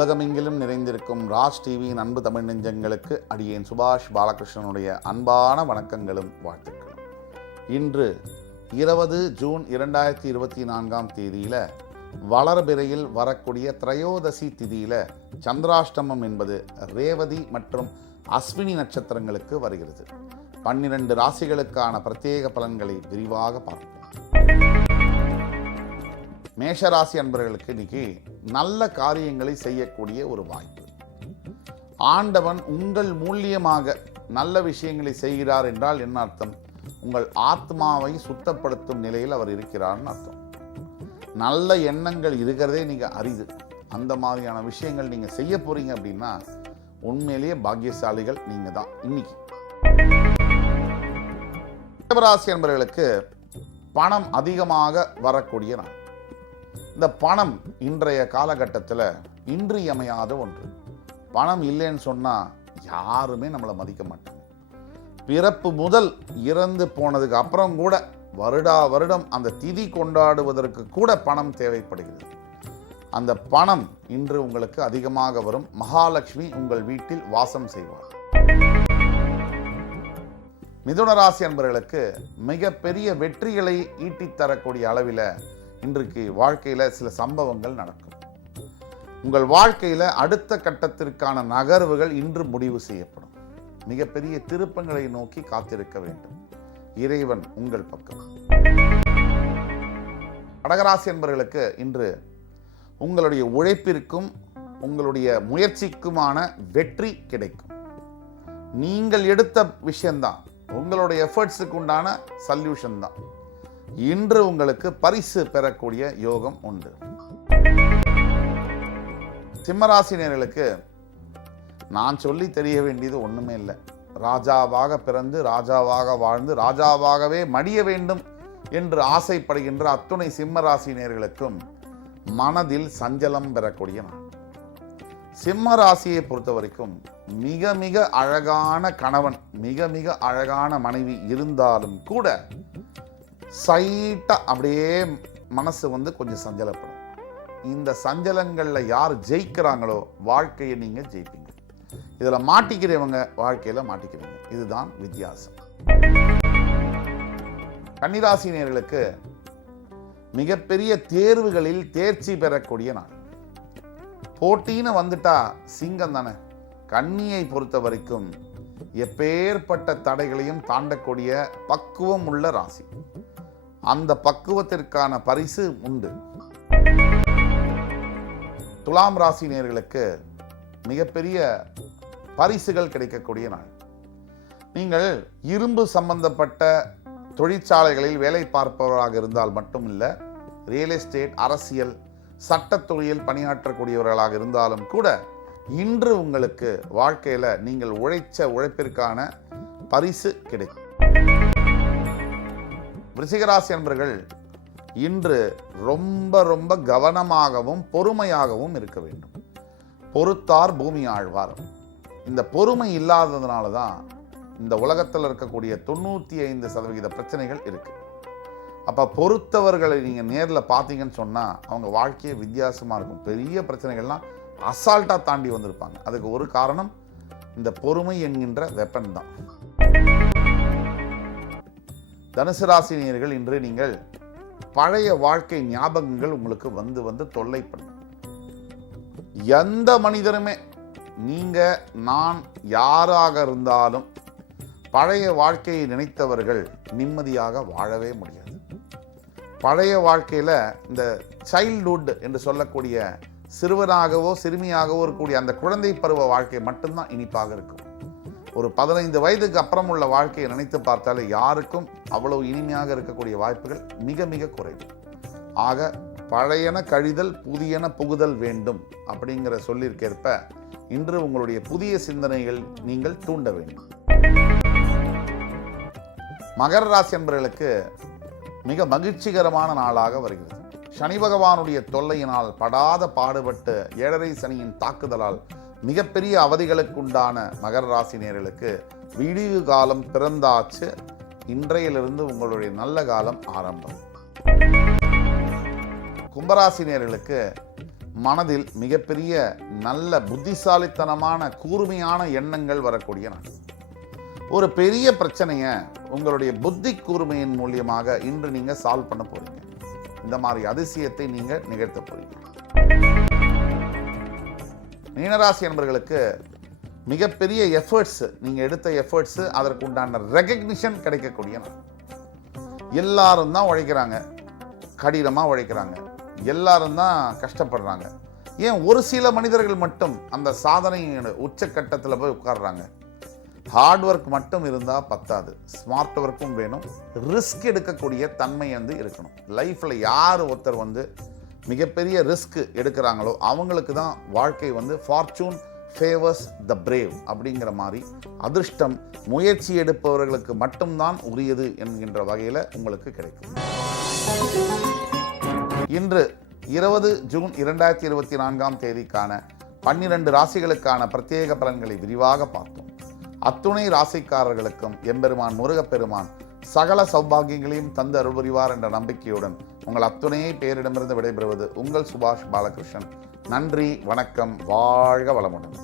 உலகமெங்கிலும் நிறைந்திருக்கும் ராஜ் டிவியின் அன்பு தமிழ் நெஞ்சங்களுக்கு அடியேன் சுபாஷ் பாலகிருஷ்ணனுடைய அன்பான வணக்கங்களும் வாழ்த்துக்களும். இன்று 20 ஜூன் 2024 வளர்பிறையில் வரக்கூடிய திரையோதசி திதியில சந்திராஷ்டமம் என்பது ரேவதி மற்றும் அஸ்வினி நட்சத்திரங்களுக்கு வருகிறது. 12 ராசிகளுக்கான பிரத்யேக பலன்களை விரிவாக பார்ப்போம். மேஷராசி அன்பர்களுக்கு இன்னைக்கு நல்ல காரியங்களை செய்யக்கூடிய ஒரு வாய்ப்பு. ஆண்டவன் உங்கள் மூலியமாக நல்ல விஷயங்களை செய்கிறார் என்றால் என்ன அர்த்தம்? உங்கள் ஆத்மாவை சுத்தப்படுத்தும் நிலையில் அவர் இருக்கிறார்னு அர்த்தம். நல்ல எண்ணங்கள் இருக்கிறதே நீங்க அரிது. அந்த மாதிரியான விஷயங்கள் நீங்க செய்ய போறீங்க அப்படின்னா உண்மையிலேயே பாக்கியசாலிகள் நீங்க தான். இன்னைக்கு ரிஷபராசி அன்பர்களுக்கு பணம் அதிகமாக வரக்கூடிய நாள். இந்த பணம் இன்றைய காலகட்டத்தில் இன்றியமையாத ஒன்று. பணம் இல்லைன்னு சொன்னால் யாருமே நம்மளை மதிக்க மாட்டாங்க. பிறப்பு முதல் இறந்து போனதுக்கு அப்புறம் கூட வருடா வருடம் அந்த திதி கொண்டாடுவதற்கு கூட பணம் தேவைப்படுகிறது. அந்த பணம் இன்று உங்களுக்கு அதிகமாக வரும். மகாலட்சுமி உங்கள் வீட்டில் வாசம் செய்வார். மிதுன ராசி அன்பர்களுக்கு மிகப்பெரிய வெற்றிகளை ஈட்டித் தரக்கூடிய அளவில் இன்றைக்கு வாழ்க்கையில் சில சம்பவங்கள் நடக்கும். உங்கள் வாழ்க்கையில் அடுத்த கட்டத்திற்கான நகர்வுகள் இன்று முடிவு செய்யப்படும். மிகப்பெரிய திருப்பங்களை நோக்கி காத்திருக்க வேண்டும். இறைவன் உங்கள் பக்கம். கடகராசி என்பவர்களுக்கு இன்று உங்களுடைய உழைப்பிற்கும் உங்களுடைய முயற்சிக்குமான வெற்றி கிடைக்கும். நீங்கள் எடுத்த விஷயம்தான், உங்களுடைய எஃபர்ட்ஸுக்கு உண்டான சல்யூஷன் தான். இன்று உங்களுக்கு பரிசு பெறக்கூடிய யோகம் உண்டு. சிம்மராசினியர்களுக்கு நான் சொல்லி தெரிய வேண்டியது ஒண்ணுமே இல்லை. ராஜாவாக பிறந்து ராஜாவாக வாழ்ந்து ராஜாவாகவே மடிய வேண்டும் என்று ஆசைப்படுகின்ற அத்துணை சிம்மராசினியர்களுக்கும் மனதில் சஞ்சலம் பெறக்கூடிய நாள். சிம்ம ராசியை பொறுத்த வரைக்கும் மிக மிக அழகான கணவன், மிக மிக அழகான மனைவி இருந்தாலும் கூட சைட்டா அப்படியே மனசு கொஞ்சம் சஞ்சலப்படும். இந்த சஞ்சலங்கள்ல யார் ஜெயிக்கிறாங்களோ வாழ்க்கையை நீங்க ஜெயிப்பீங்க. இதுல மாட்டிக்கிறவங்க வாழ்க்கையில மாட்டிக்கிறீங்க. இதுதான் வித்தியாசம். கன்னிராசினியர்களுக்கு மிகப்பெரிய தேர்வுகளில் தேர்ச்சி பெறக்கூடிய நாள். போட்டின்னு வந்துட்டா சிங்கம் தானே. கன்னியை பொறுத்த வரைக்கும் எப்பேற்பட்ட தடைகளையும் தாண்டக்கூடிய பக்குவம் உள்ள ராசி. அந்த பக்குவத்திற்கான பரிசு உண்டு. துலாம் ராசி நேயர்களுக்கு மிகப்பெரிய பரிசுகள் கிடைக்கக்கூடிய நாள். நீங்கள் இரும்பு சம்பந்தப்பட்ட தொழிற்சாலைகளில் வேலை பார்ப்பவராக இருந்தால் மட்டும் இல்லை, ரியல் எஸ்டேட், அரசியல், சட்டத்துறையில் பணியாற்றக்கூடியவர்களாக இருந்தாலும் கூட இன்று உங்களுக்கு வாழ்க்கையில நீங்கள் உழைச்ச உழைப்பிற்கான பரிசு கிடைக்கும். விருச்சிகராசி அன்பர்கள் இன்று ரொம்ப ரொம்ப கவனமாகவும் பொறுமையாகவும் இருக்க வேண்டும். பொறுத்தார் பூமி ஆழ்வார். இந்த பொறுமை இல்லாததுனால தான் இந்த உலகத்தில் இருக்கக்கூடிய 95% பிரச்சனைகள் இருக்கு. அப்போ பொறுத்தவர்களை நீங்கள் நேரில் பார்த்தீங்கன்னு சொன்னால் அவங்க வாழ்க்கையே வித்தியாசமாக இருக்கும். பெரிய பிரச்சனைகள்லாம் அசால்ட்டாக தாண்டி வந்திருப்பாங்க. அதுக்கு ஒரு காரணம் இந்த பொறுமை என்கின்ற வெப்பன் தான். தனுசு ராசினியர்கள் இன்று நீங்கள் பழைய வாழ்க்கை ஞாபகங்கள் உங்களுக்கு வந்து வந்து தொல்லை பண்ணும். எந்த மனிதருமே நீங்க நான் யாராக இருந்தாலும் பழைய வாழ்க்கையை நினைத்தவர்கள் நிம்மதியாக வாழவே முடியாது. பழைய வாழ்க்கையில் இந்த சைல்ட்ஹுட் என்று சொல்லக்கூடிய சிறுவனாகவோ சிறுமியாகவோ இருக்கக்கூடிய அந்த குழந்தை பருவ வாழ்க்கை மட்டும்தான் இனிப்பாக இருக்கும். ஒரு 15 வயதுக்கு அப்புறம் உள்ள வாழ்க்கையை நினைத்து பார்த்தாலே யாருக்கும் அவ்வளவு இனிமையாக இருக்கக்கூடிய வாய்ப்புகள் மிக மிக குறைவு. ஆக பழையன கழிதல் புதியன புகுதல் வேண்டும் அப்படிங்கிற சொல்லிற்கேற்ப இன்று உங்களுடைய புதிய சிந்தனைகள் நீங்கள் தூண்ட வேண்டும். மகர ராசி என்பவர்களுக்கு மிக மகிழ்ச்சிகரமான நாளாக வருகிறது. சனி பகவானுடைய தொல்லையினால் படாத பாடுபட்டு 7.5 சனியின் தாக்குதலால் மிகப்பெரிய அவதிகளுக்குண்டான மகர ராசினியர்களுக்கு விடிவு காலம் பிறந்தாச்சு. இன்றையிலிருந்து உங்களுடைய நல்ல காலம் ஆரம்பம். கும்பராசினியர்களுக்கு மனதில் மிகப்பெரிய நல்ல புத்திசாலித்தனமான கூர்மையான எண்ணங்கள் வரக்கூடிய நாள். ஒரு பெரிய பிரச்சனையை உங்களுடைய புத்தி கூர்மையின் மூலியமாக இன்று நீங்க சால்வ் பண்ண போறீங்க. இந்த மாதிரி அதிசயத்தை நீங்க நிகழ்த்த போறீங்க. மீனராசி என்பவர்களுக்கு மிகப்பெரிய எஃபர்ட்ஸ், நீங்க எடுத்த எஃபர்ட்ஸ், அதற்கு உண்டான ரெகக்னிஷன் கிடைக்கக்கூடிய நாள். எல்லாரும் தான் உழைக்கிறாங்க, கடினமாக உழைக்கிறாங்க, எல்லாரும் தான் கஷ்டப்படுறாங்க. ஏன் ஒரு சில மனிதர்கள் மட்டும் அந்த சாதனையின் உச்சக்கட்டத்தில் போய் உட்கார்றாங்க? ஹார்ட் ஒர்க் மட்டும் இருந்தால் பத்தாது, ஸ்மார்ட் ஒர்க்கும் வேணும், ரிஸ்க் எடுக்கக்கூடிய தன்மை இருக்கணும். லைஃப்பில் யார் ஒருத்தர் மிகப்பெரிய ரிஸ்க் எடுக்கிறாங்களோ அவங்களுக்கு தான் வாழ்க்கை ஃபார்ச்சூன் ஃபேவர்ஸ் த பிரேவ் அப்படிங்கிற மாதிரி அதிர்ஷ்டம் முயற்சி எடுப்பவர்களுக்கு மட்டும்தான் உரியது என்கின்ற வகையில் உங்களுக்கு கிடைக்கும். இன்று 20 ஜூன் 2024 தேதிக்கான 12 ராசிகளுக்கான பிரத்யேக பலன்களை விரிவாக பார்த்தோம். அத்துணை ராசிக்காரர்களுக்கும் எம்பெருமான் முருகப்பெருமான் சகல சௌபாகியங்களையும் தந்து அருள் புரிவார் என்ற நம்பிக்கையுடன் உங்கள் அத்துணையை பேரிடமிருந்து விடைபெறுவது உங்கள் சுபாஷ் பாலகிருஷ்ணன். நன்றி, வணக்கம், வாழ்க வளமுடன்.